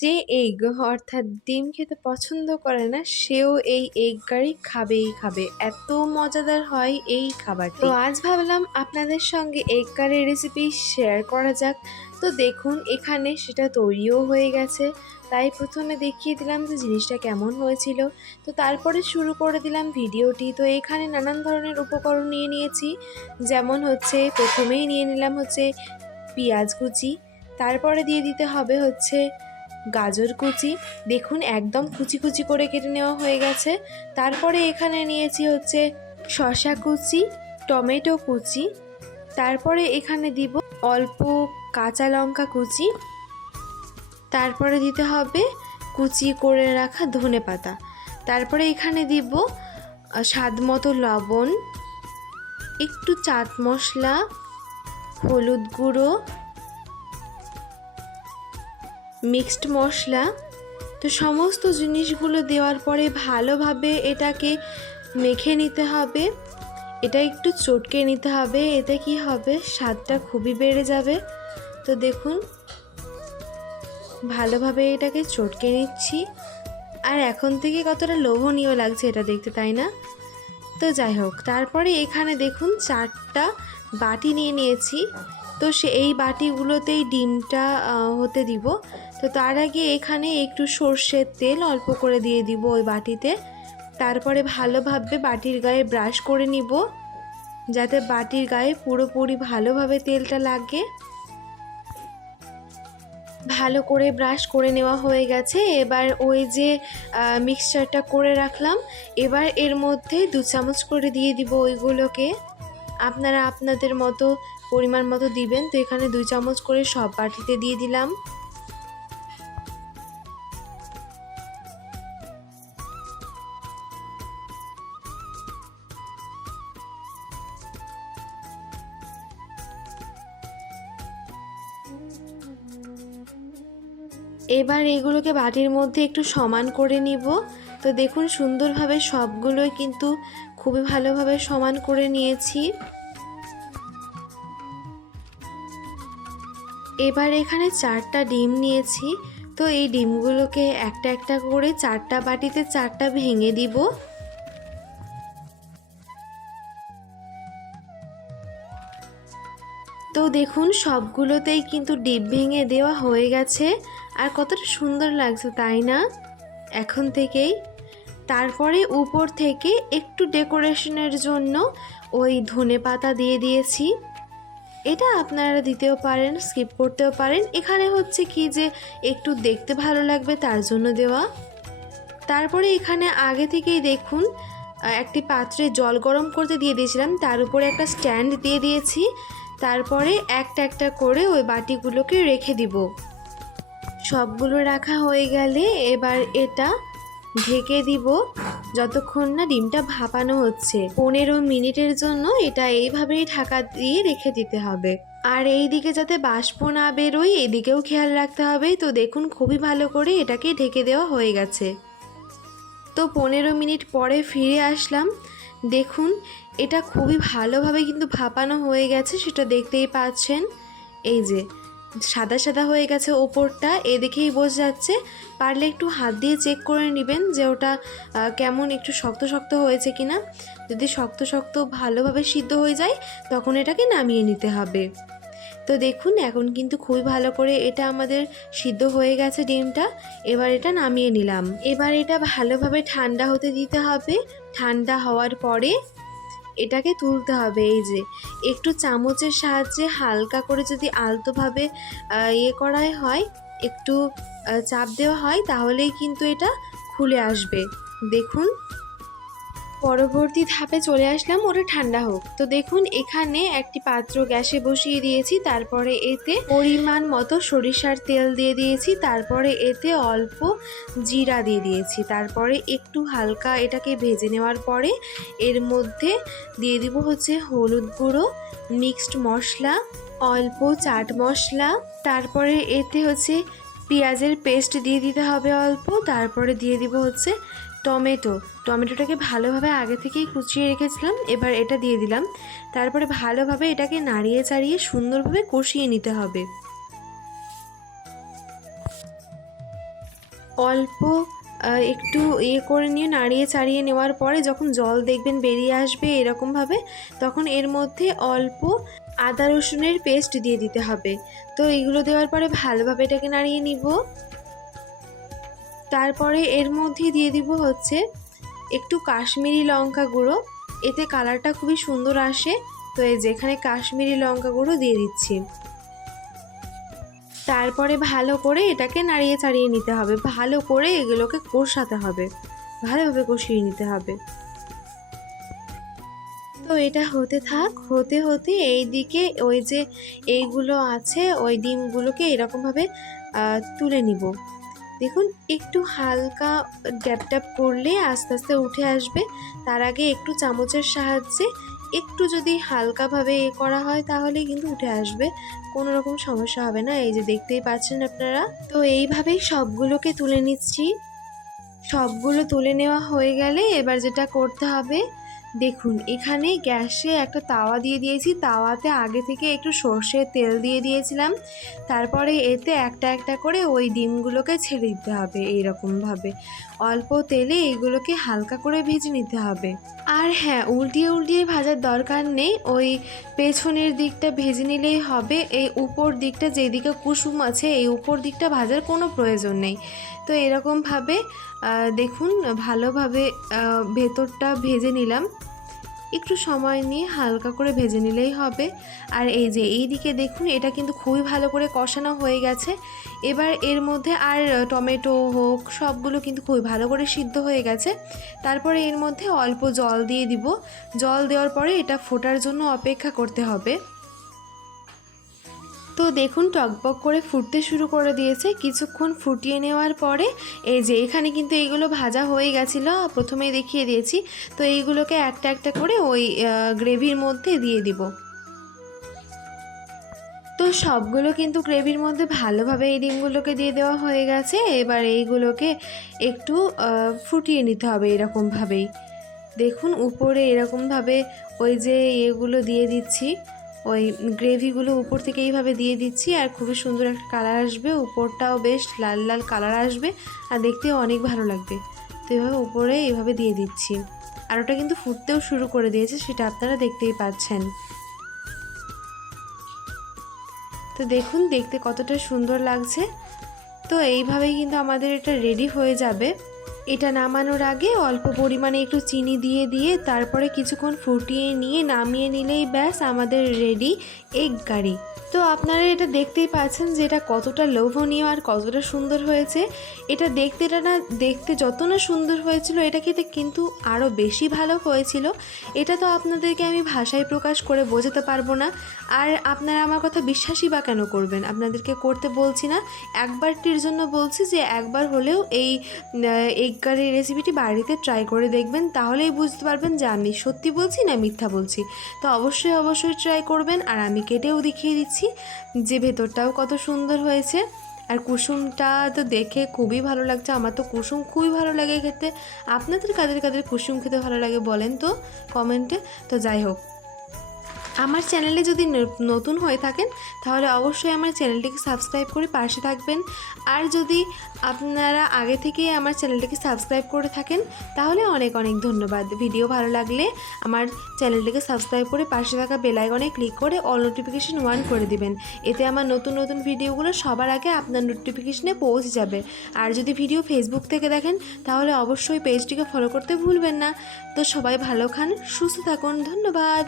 যে এগ অর্থাৎ ডিম খেতে পছন্দ করে না সেও এই এগ কারি খাবেই খাবে, এত মজাদার হয় এই খাবারটি। তো আজ ভাবলাম আপনাদের সঙ্গে এগ কারির রেসিপি শেয়ার করা যাক। তো দেখুন এখানে সেটা তৈরিও হয়ে গেছে, তাই প্রথমে দেখিয়ে দিলাম যে জিনিসটা কেমন হয়েছিল। তো তারপরে শুরু করে দিলাম ভিডিওটি। তো এখানে নানান ধরনের উপকরণ নিয়ে নিয়েছি, যেমন হচ্ছে প্রথমেই নিয়ে নিলাম হচ্ছে পেঁয়াজ কুচি, তারপরে দিয়ে দিতে হবে হচ্ছে গাজর কুচি। দেখুন একদম কুচি কুচি করে কেটে নেওয়া হয়ে গেছে। তারপরে এখানে নিয়েছি হচ্ছে শসা কুচি, টমেটো কুচি, তারপরে এখানে দিব অল্প কাঁচা লঙ্কা কুচি, তারপরে দিতে হবে কুচি করে রাখা ধনেপাতা, তারপরে এখানে দিব স্বাদ মতো লবণ, একটু চাট মশলা, হলুদ গুঁড়ো, মিক্সড মশলা। তো সমস্ত জিনিসগুলো দেওয়ার পরে ভালোভাবে এটাকে মেখে নিতে হবে। এটা একটু চটকে নিতে হবে, এতে কি হবে স্বাদটা খুবই বেড়ে যাবে। তো দেখুন ভালোভাবে এটাকে চটকে নিচ্ছি। আর এখন থেকে কতটা লোভনীয় লাগছে এটা দেখতে, তাই না? তো যাই হোক, তারপরে এখানে দেখুন 4টা বাটি নিয়ে নিয়েছি। তো এই বাটিগুলোতেই ডিমটা হতে দিব। তো তার আগে এখানে একটু সর্ষের তেল অল্প করে দিয়ে দিব ওই বাটিতে। তারপরে ভালোভাবে বাটির গায়ে ব্রাশ করে নিব, যাতে বাটির গায়ে পুরোপুরি ভালোভাবে তেলটা লাগে। ভালো করে ব্রাশ করে নেওয়া হয়ে গেছে। এবার ওই যে মিক্সচারটা করে রাখলাম, এবার এর মধ্যে 2 চামচ করে দিয়ে দিব ওইগুলোকে। আপনারা আপনাদের মতো পরিমাণ মতো দিবেন। তো এখানে 2 চামচ করে সব বাটিতে দিয়ে দিলাম। এবার এগুলোকে বাটির মধ্যে একটু সমান করে নিব। তো দেখুন সুন্দরভাবে সবগুলোই কিন্তু খুবই ভালোভাবে সমান করে নিয়েছি। এবার এখানে 4টা ডিম নিয়েছি। তো এই ডিমগুলোকে একটা একটা করে 4টা বাটিতে 4টা ভেঙে দিব। তো দেখুন সবগুলোতেই কিন্তু ডিম ভেঙে দেওয়া হয়ে গেছে। আর কতটা সুন্দর লাগছে তাই না এখন থেকেই। তারপরে উপর থেকে একটু ডেকোরেশনের জন্য ওই ধনেপাতা দিয়ে দিয়েছি। এটা আপনারা দিতেও পারেন, স্কিপ করতেও পারেন। এখানে হচ্ছে কি যে একটু দেখতে ভালো লাগবে তার জন্য দেওয়া। তারপরে এখানে আগে থেকেই দেখুন একটি পাত্রে জল গরম করতে দিয়ে দিয়েছিলাম, তার উপরে একটা স্ট্যান্ড দিয়ে দিয়েছি। তারপরে একটা একটা করে ওই বাটিগুলোকে রেখে দিব। সবগুলো রাখা হয়ে গেলে এবার এটা ঢেকে দিব যতক্ষণ না ডিমটা ভাপানো হচ্ছে। 15 মিনিটের জন্য এটা এইভাবেই ঢাকা দিয়ে রেখে দিতে হবে। আর এই দিকে যাতে বাষ্প না বেরোয় এদিকেও খেয়াল রাখতে হবে। তো দেখুন খুবই ভালো করে এটাকে ঢেকে দেওয়া হয়ে গেছে। তো 15 মিনিট পরে ফিরে আসলাম। দেখুন এটা খুবই ভালোভাবে কিন্তু ভাপানো হয়ে গেছে, সেটা দেখতেই পাচ্ছেন। এই যে সাদা সাদা হয়ে গেছে ওপরটা, এ দেখেই বোঝা যাচ্ছে। পারলে একটু হাত দিয়ে চেক করে নেবেন যে ওটা কেমন একটু শক্ত শক্ত হয়েছে কিনা। যদি শক্ত শক্ত ভালোভাবে সিদ্ধ হয়ে যায় তখন এটাকে নামিয়ে নিতে হবে। তো দেখুন এখন কিন্তু খুবই ভালো করে এটা আমাদের সিদ্ধ হয়ে গেছে ডিমটা। এবার এটা নামিয়ে নিলাম। এবার এটা ভালোভাবে ঠান্ডা হতে দিতে হবে। ঠান্ডা হওয়ার পরে এটাকে তুলতে হবে। এই যে একটু চামচের সাহায্যে হালকা করে যদি আলতোভাবে করাই হয়, একটু চাপ দেওয়া হয়, তাহলেই কিন্তু এটা খুলে আসবে। দেখুন পরবর্তী ধাপে চলে আসলাম, ওটা ঠান্ডা হোক। তো দেখুন এখানে একটি পাত্র গ্যাসে বসিয়ে দিয়েছি। তারপরে এতে পরিমাণ মতো সরিষার তেল দিয়ে দিয়েছি। তারপরে এতে অল্প জিরা দিয়ে দিয়েছি। তারপরে একটু হালকা এটাকে ভেজে নেওয়ার পরে এর মধ্যে দিয়ে দিব হচ্ছে হলুদ গুঁড়ো, মিক্সড মশলা, অল্প চাট মশলা। তারপরে এতে হচ্ছে পেঁয়াজের পেস্ট দিয়ে দিতে হবে অল্প। তারপরে দিয়ে দিব হচ্ছে টমেটোটাকে ভালোভাবে আগে থেকেই কুচিয়ে রেখেছিলাম, এবার এটা দিয়ে দিলাম। তারপরে ভালোভাবে এটাকে নাড়িয়ে চাড়িয়ে সুন্দরভাবে কষিয়ে নিতে হবে। অল্প একটু করে নিয়ে নাড়িয়ে চাড়িয়ে নেওয়ার পরে যখন জল দেখবেন বেরিয়ে আসবে এরকমভাবে, তখন এর মধ্যে অল্প আদা রসুনের পেস্ট দিয়ে দিতে হবে। তো এইগুলো দেওয়ার পরে ভালোভাবে এটাকে নাড়িয়ে নিব। তারপরে এর মধ্যে দিয়ে দিব হচ্ছে একটু কাশ্মীরি লঙ্কা গুঁড়ো, এতে কালারটা খুবই সুন্দর আসে। তো এই যেখানে কাশ্মীরি লঙ্কা গুঁড়ো দিয়ে দিচ্ছি। তারপরে ভালো করে এটাকে নাড়িয়ে চাড়িয়ে নিতে হবে, ভালো করে এগুলোকে কষাতে হবে, ভালোভাবে কষিয়ে নিতে হবে। তো এটা হতে থাক, হতে হতে এইদিকে ওই যে এইগুলো আছে ওই ডিমগুলোকে এরকমভাবে তুলে নিব। দেখুন একটু হালকা ড্যাপ ড্যাপ করলে আস্তে আস্তে উঠে আসবে। তার আগে একটু চামচের সাহায্যে একটু যদি হালকাভাবে করা হয় তাহলে কিন্তু উঠে আসবে, কোনো রকম সমস্যা হবে না। এই যে দেখতেই পাচ্ছেন আপনারা। তো এইভাবেই সবগুলোকে তুলে নিচ্ছি। সবগুলো তুলে নেওয়া হয়ে গেলে এবার যেটা করতে হবে, দেখুন এখানে গ্যাসে একটা তাওয়া দিয়ে দিয়েছি, তাওয়াতে আগে থেকে একটু সর্ষের তেল দিয়ে দিয়েছিলাম। তারপরে এতে একটা একটা করে ওই ডিমগুলোকে ছেড়ে দিতে হবে এইরকমভাবে, অল্প তেলে এইগুলোকে হালকা করে ভেজে নিতে হবে। আর হ্যাঁ, উল্টিয়ে উল্টিয়ে ভাজার দরকার নেই, ওই পেছনের দিকটা ভেজে নিলেই হবে। এই উপর দিকটা যেদিকে কুসুম আছে এই উপর দিকটা ভাজার কোনো প্রয়োজন নেই। তো এরকমভাবে দেখুন ভালোভাবে ভেতরটা ভেজে নিলাম, একটু সময় নিয়ে হালকা করে ভেজে নিলেই হবে। আর এই যে এই দিকে দেখুন এটা কিন্তু খুবই ভালো করে কষানো হয়ে গেছে। এবার এর মধ্যে আর টমেটো হোক সবগুলো কিন্তু খুবই ভালো করে সিদ্ধ হয়ে গেছে। তারপরে এর মধ্যে অল্প জল দিয়ে দিব। জল দেওয়ার পরে এটা ফোটার জন্য অপেক্ষা করতে হবে। তো দেখুন টকবক করে ফুটতে শুরু করে দিয়েছে। কিছুক্ষণ ফুটিয়ে নেওয়ার পরে এই যে এখানে কিন্তু এইগুলো ভাজা হয়ে গেছিলো, প্রথমেই দেখিয়ে দিয়েছি। তো এইগুলোকে একটা একটা করে ওই গ্রেভির মধ্যে দিয়ে দিব। তো সবগুলো কিন্তু গ্রেভির মধ্যে ভালোভাবে এই ডিমগুলোকে দিয়ে দেওয়া হয়ে গেছে। এবার এইগুলোকে একটু ফুটিয়ে নিতে হবে এরকমভাবেই। দেখুন উপরে এরকমভাবে ওই যে এগুলো দিয়ে দিচ্ছি, ওই গ্রেভিগুলো উপর থেকে এইভাবে দিয়ে দিচ্ছি, আর খুবই সুন্দর একটা কালার আসবে, উপরটাও বেশ লাল লাল কালার আসবে আর দেখতেও অনেক ভালো লাগবে। তো এইভাবে উপরে এইভাবে দিয়ে দিচ্ছি। আর ওটা কিন্তু ফুটতেও শুরু করে দিয়েছে, সেটা আপনারা দেখতেই পাচ্ছেন। তো দেখুন দেখতে কতটা সুন্দর লাগছে। তো এইভাবেই কিন্তু আমাদের এটা রেডি হয়ে যাবে। এটা নামানোর আগে অল্প পরিমাণে একটু চিনি দিয়ে তারপরে কিছুক্ষণ ফুটিয়ে নিয়ে নামিয়ে নিলেই ব্যাস আমাদের রেডি এগ কারি। তো আপনারা এটা দেখতেই পাচ্ছেন যে এটা কতটা লোভনীয় আর কতটা সুন্দর হয়েছে। এটা দেখতে যত না সুন্দর হয়েছিল, এটা খেতে কিন্তু আরও বেশি ভালো হয়েছিল। এটা তো আপনাদেরকে আমি ভাষায় প্রকাশ করে বোঝাতে পারবো না। আর আপনারা আমার কথা বিশ্বাসই বা কেন করবেন? আপনাদেরকে করতে বলছি না, একবারটির জন্য বলছি যে একবার হলেও এই এগ কারি রেসিপিটি বাড়িতে ট্রাই করে দেখবেন, তাহলেই বুঝতে পারবেন যে আমি সত্যি বলছি না মিথ্যা বলছি। তো অবশ্যই ট্রাই করবেন। আর আমি কেটেও দেখিয়ে দিচ্ছি যে ভেতরটাও কত সুন্দর হয়েছে। আর কুসুমটা তো দেখে খুবই ভালো লাগছে, আমার তো কুসুম খুবই ভালো লাগে খেতে। আপনাদের কাদের কাদের কুসুম খেতে ভালো লাগে বলেন তো কমেন্টে। তো যাই হোক, আমার চ্যানেলে যদি নতুন হয়ে থাকেন তাহলে অবশ্যই আমার চ্যানেলটিকে সাবস্ক্রাইব করে পাশে থাকবেন। আর যদি আপনারা আগে থেকেই আমার চ্যানেলটিকে সাবস্ক্রাইব করে থাকেন তাহলে অনেক অনেক ধন্যবাদ। ভিডিও ভালো লাগলে আমার চ্যানেলটিকে সাবস্ক্রাইব করে পাশে থাকা বেল আইকনে ক্লিক করে অল নোটিফিকেশন অন করে দিবেন। এতে আমার নতুন নতুন ভিডিওগুলো সবার আগে আপনার নোটিফিকেশনে পৌঁছে যাবে। আর যদি ভিডিও ফেসবুক থেকে দেখেন তাহলে অবশ্যই পেজটিকে ফলো করতে ভুলবেন না। তো সবাই ভালো খান, সুস্থ থাকুন, ধন্যবাদ।